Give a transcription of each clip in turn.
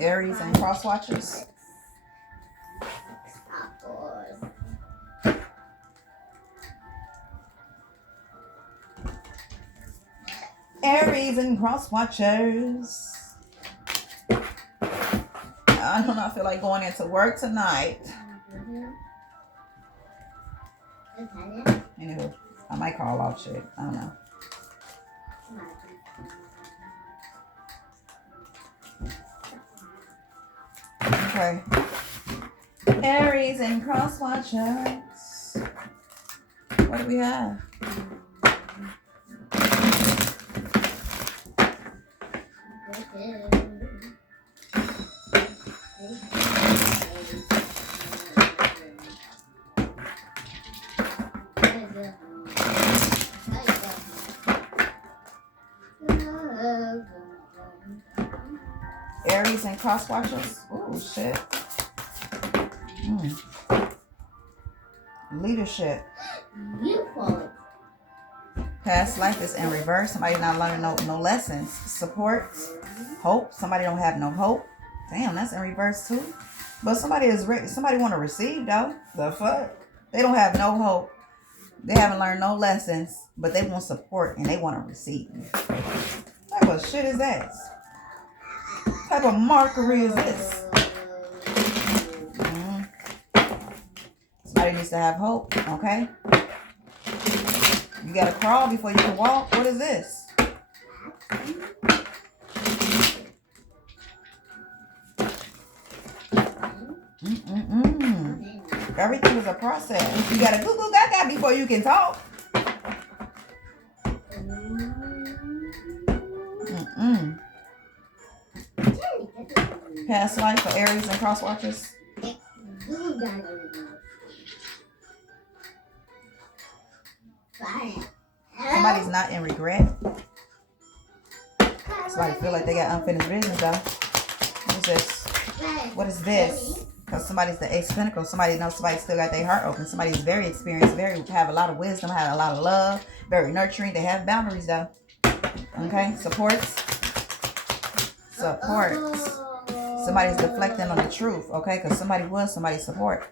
Aries and cross watchers. Aries and cross watchers. I do not feel like going into work tonight. Anyway, I might call off shit. I don't know. Okay. Aries and cross watchers. What do we have? Aries and cross watchers. Oh shit. Leadership. Past life is in reverse. Somebody not learning no lessons. Support. Hope. Somebody don't have no hope. Damn, that's in reverse too. But somebody is ready. Somebody want to receive though. The fuck? They don't have no hope. They haven't learned no lessons, but they want support and they want to receive. What type of shit is that? What type of markery is this? Somebody needs to have hope, okay? You gotta crawl before you can walk. What is this? Everything is a process. You gotta goo goo gaga before you can talk. Past life for Aries and cross watchers. Somebody's not in regret. Somebody feel like they got unfinished business though. What is this? What is this? Because somebody's the Ace of Pentacles. Somebody knows somebody still got their heart open. Somebody's very experienced, have a lot of wisdom, have a lot of love, very nurturing. They have boundaries though. Okay, supports. Somebody's deflecting on the truth, okay? Because somebody was somebody's support.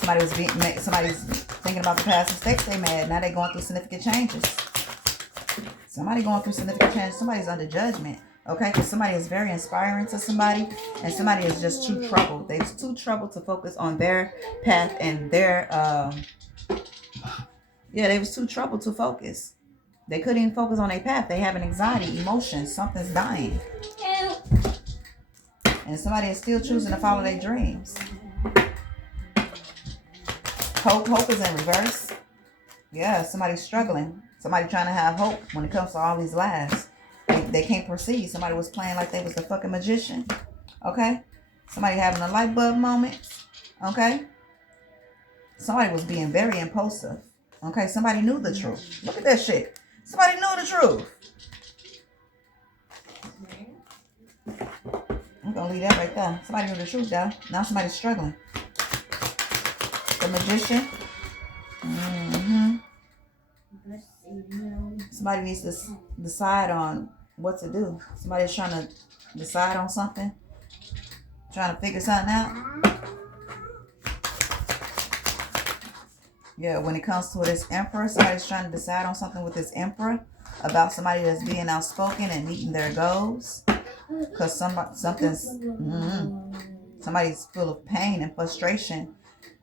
Somebody's thinking about the past mistakes they made. Now they're going through significant changes. Somebody going through significant changes. Somebody's under judgment, okay? Because somebody is very inspiring to somebody, and somebody is just too troubled. They're too troubled to focus on their path and their they was too troubled to focus. They couldn't even focus on their path. They have an anxiety, emotions. Something's dying. And somebody is still choosing to follow their dreams. Hope is in reverse. Yeah, somebody's struggling. Somebody trying to have hope when it comes to all these lies. They can't proceed. Somebody was playing like they was the fucking magician. Okay? Somebody having a light bulb moment. Okay? Somebody was being very impulsive. Okay? Somebody knew the truth. Look at that shit. Somebody knew the truth. I'm going to leave that right there. Somebody knew the truth, though. Now somebody's struggling. The magician. Somebody needs to decide on what to do. Somebody's trying to decide on something. Trying to figure something out. Yeah, when it comes to this emperor, somebody's trying to decide on something with this emperor about somebody that's being outspoken and meeting their goals. Because somebody's full of pain and frustration.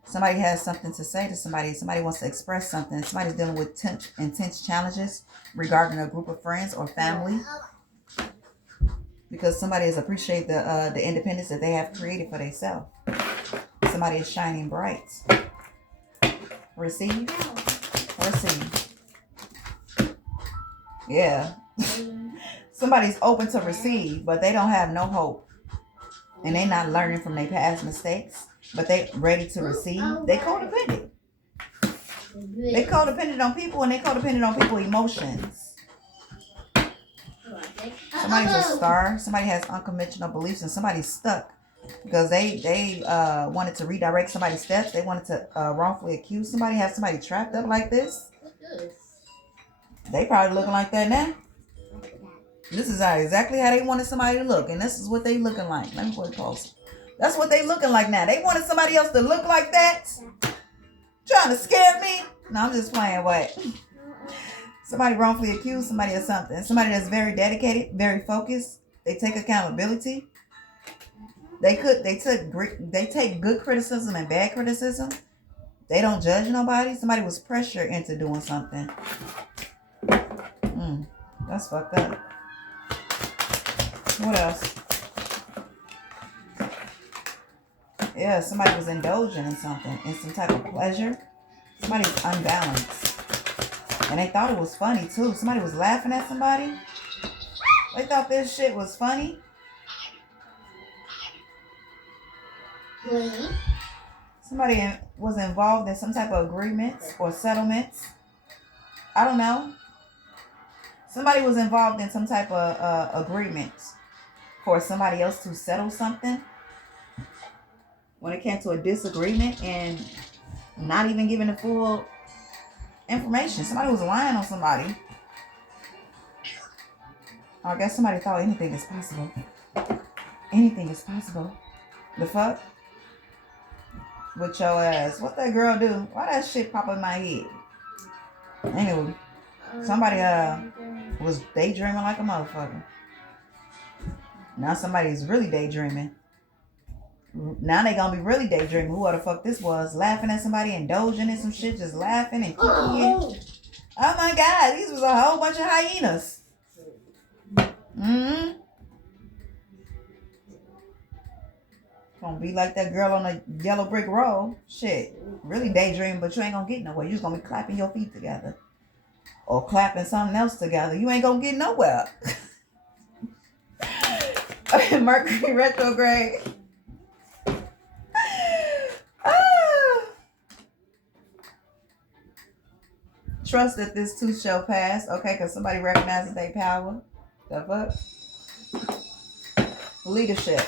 Somebody has something to say to somebody. Somebody wants to express something. Somebody's dealing with intense challenges regarding a group of friends or family. Because somebody has appreciated the independence that they have created for themselves. Somebody is shining bright. Receive. Yeah. Somebody's open to receive, but they don't have no hope. And they're not learning from their past mistakes. But they ready to receive. They codependent. They codependent on people, and they codependent on people's emotions. Somebody's a star. Somebody has unconventional beliefs, and somebody's stuck because they wanted to redirect somebody's steps. They wanted to wrongfully accuse somebody, have somebody trapped up like this. They probably looking like that now. This is exactly how they wanted somebody to look. And this is what they looking like. Let me put it close. That's what they looking like now. They wanted somebody else to look like that. Trying to scare me? No, I'm just playing. What? Somebody wrongfully accused somebody of something. Somebody that's very dedicated, very focused. They take accountability. They take good criticism and bad criticism. They don't judge nobody. Somebody was pressured into doing something. That's fucked up. What else? Yeah, somebody was indulging in something, in some type of pleasure. Somebody was unbalanced. And they thought it was funny too. Somebody was laughing at somebody. They thought this shit was funny. Somebody was involved in some type of agreements or settlements. I don't know. Somebody was involved in some type of agreements for somebody else to settle something. When it came to a disagreement and not even giving the full information. Somebody was lying on somebody. I guess somebody thought anything is possible. Anything is possible. The fuck? With your ass. What that girl do? Why that shit pop in my head? Anyway, somebody was daydreaming like a motherfucker. Now somebody's really daydreaming. Now they gonna be really daydreaming who the fuck this was. Laughing at somebody, indulging in some shit, just laughing and kicking. Oh my God, these was a whole bunch of hyenas. Gonna be like that girl on the yellow brick road. Shit, really daydreaming, but you ain't gonna get nowhere. You just gonna be clapping your feet together. Or clapping something else together. You ain't gonna get nowhere. Mercury retrograde. Trust that this too shall pass. Okay, because somebody recognizes their power. The fuck? Leadership.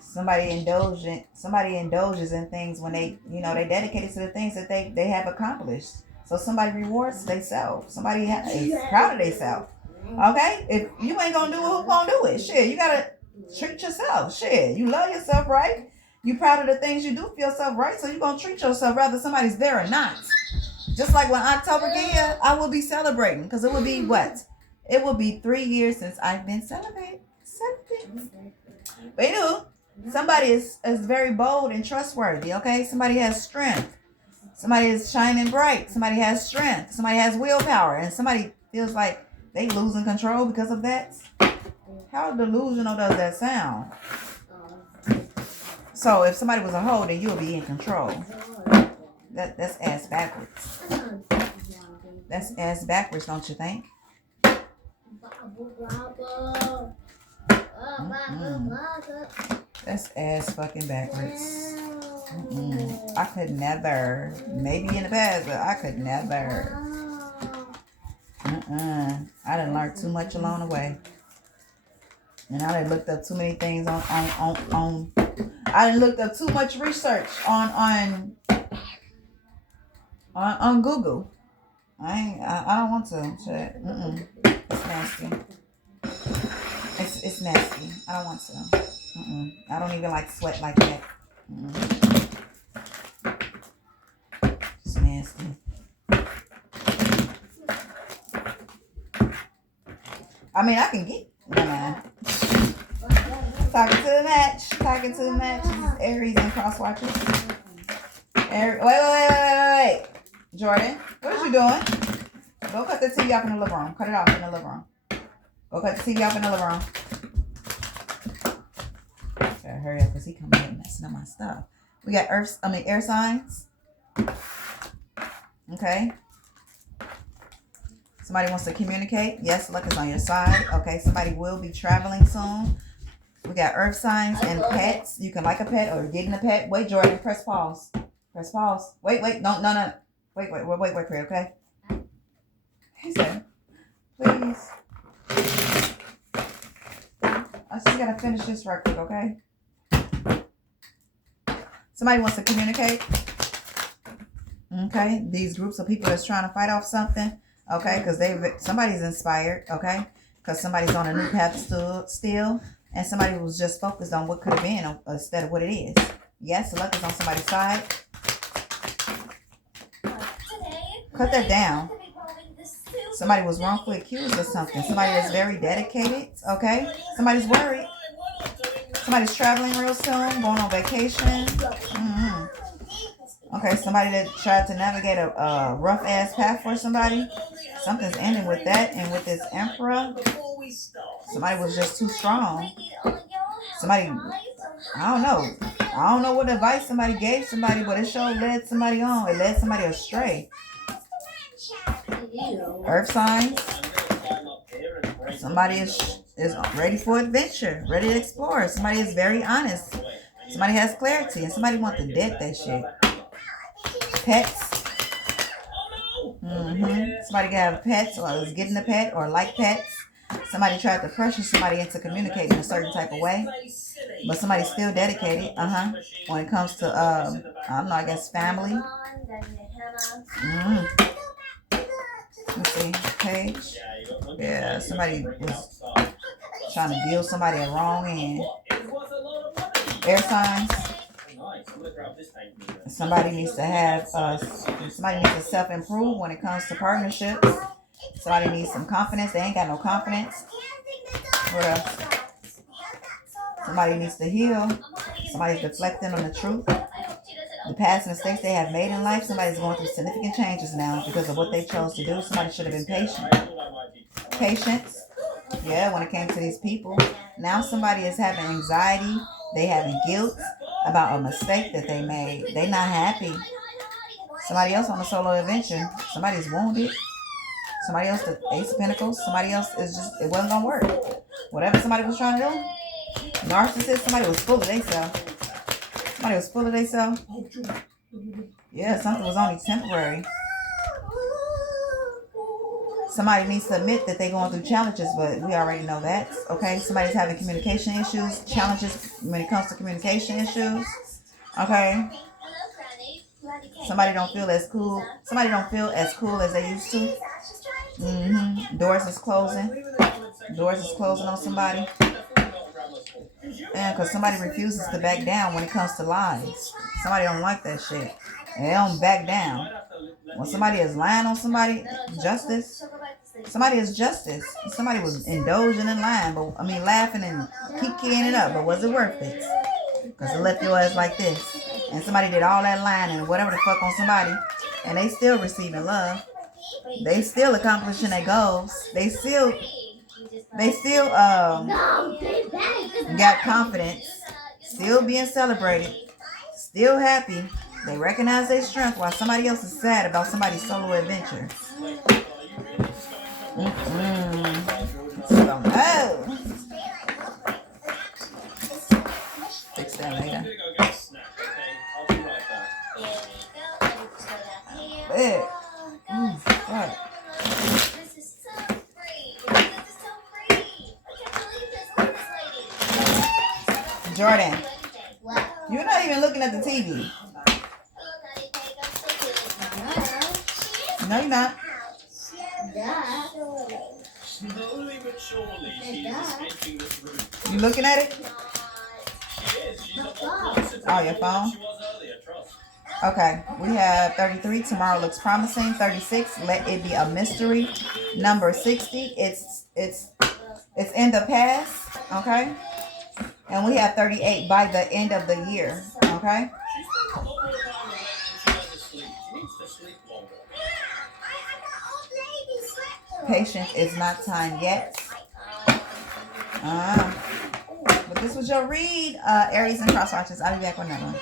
Somebody indulges in things when they dedicated to the things that they have accomplished. So somebody rewards themselves. Somebody is proud of themselves. Okay? If you ain't gonna do it, who gonna do it? Shit, you gotta treat yourself. Shit, you love yourself, right? You proud of the things you do for yourself, right? So you gonna treat yourself whether somebody's there or not. Just like when October get here, I will be celebrating. Because it will be what? It will be 3 years since I've been celebrating. But you know, somebody is very bold and trustworthy, okay? Somebody has strength. Somebody is shining bright. Somebody has strength. Somebody has willpower. And somebody feels like they losing control because of that. How delusional does that sound? So if somebody was a hoe, then you'll be in control. That's ass backwards. That's ass backwards, don't you think? That's ass fucking backwards. I could never. Maybe in the past, but I could never. I done learned too much along the way. And I done looked up too many things on I done looked up too much research on Google. I don't want to. Shit. It's nasty. It's nasty. I don't want to. I don't even like sweat like that. It's nasty. I mean, I can get. Nah. Talking to the match. This is Aries and cross watchers. Wait. Jordan, what are you doing? Go cut the TV off in the living room. Cut it off in the living room. Go cut the TV off in the living room. Gotta hurry up because he coming in messing up my stuff. We got air signs. Okay. Somebody wants to communicate. Yes, luck is on your side. Okay, somebody will be traveling soon. We got earth signs and pets. You can like a pet or getting a pet. Wait, Jordan, press pause. Press pause. Wait. No. Wait, Craig, okay? He said, please. I just gotta finish this right quick, okay? Somebody wants to communicate. Okay, these groups of people that's trying to fight off something. Okay, because somebody's inspired. Okay, because somebody's on a new path still, and somebody was just focused on what could have been instead of what it is. Yes, luck is on somebody's side. Cut that down. Somebody was wrongfully accused of something. Somebody is very dedicated. Okay, somebody's worried. Somebody's traveling real soon, going on vacation. Okay, somebody that tried to navigate a rough-ass path for somebody. Something's ending with that. And with this Emperor, somebody was just too strong. Somebody, I don't know. I don't know what advice somebody gave somebody, but it sure led somebody on. It led somebody astray. Earth signs. Somebody is ready for adventure, ready to explore. Somebody is very honest. Somebody has clarity, and somebody wants to dead that shit. Pets. Somebody can have pets, or is getting a pet, or like pets. Somebody tried to pressure somebody into communicating a certain type of way, but somebody's still dedicated. When it comes to I don't know, I guess family. Let's see, page. Yeah, somebody was trying to deal somebody a wrong end. Air signs. Somebody needs to have somebody needs to self-improve when it comes to partnerships. Somebody needs some confidence. They ain't got no confidence. What else? Somebody needs to heal. Somebody's deflecting on the truth. The past mistakes they have made in life. Somebody's going through significant changes now because of what they chose to do. Somebody should have been patient. Patience. Yeah, when it came to these people. Now somebody is having anxiety. They having guilt about a mistake that they made. They not happy. Somebody else on a solo adventure. Somebody's wounded. Somebody else, the Ace of Pentacles. Somebody else is just, it wasn't going to work. Whatever somebody was trying to do. Narcissist. Somebody was full of themselves. Somebody was full of themselves. Yeah, something was only temporary. Somebody needs to admit that they're going through challenges, but we already know that. Okay, somebody's having communication issues, challenges when it comes to communication issues. Okay. Somebody don't feel as cool. Somebody don't feel as cool as they used to. Doors is closing. Doors is closing on somebody. And because somebody refuses to back down when it comes to lies. Somebody don't like that shit. They don't back down. When somebody is lying on somebody, justice. Somebody is justice. Somebody was indulging in lying, but laughing and keep keying it up. But was it worth it? Because it left your ass like this. And somebody did all that lying and whatever the fuck on somebody, and they still receiving love. They still accomplishing their goals. They still got confidence. Still being celebrated. Still happy. They recognize their strength while somebody else is sad about somebody's solo adventure. So, no. Fix that later. Bad. What? Jordan, you're not even looking at the TV. No, you're not. You looking at it? Oh, your phone? Okay, we have 33. Tomorrow looks promising. 36. Let it be a mystery. Number 60. It's in the past. Okay, and we have 38 by the end of the year. Okay. Patience is not time yet. But this was your read, Aries and cross watchers. I'll be back with another one.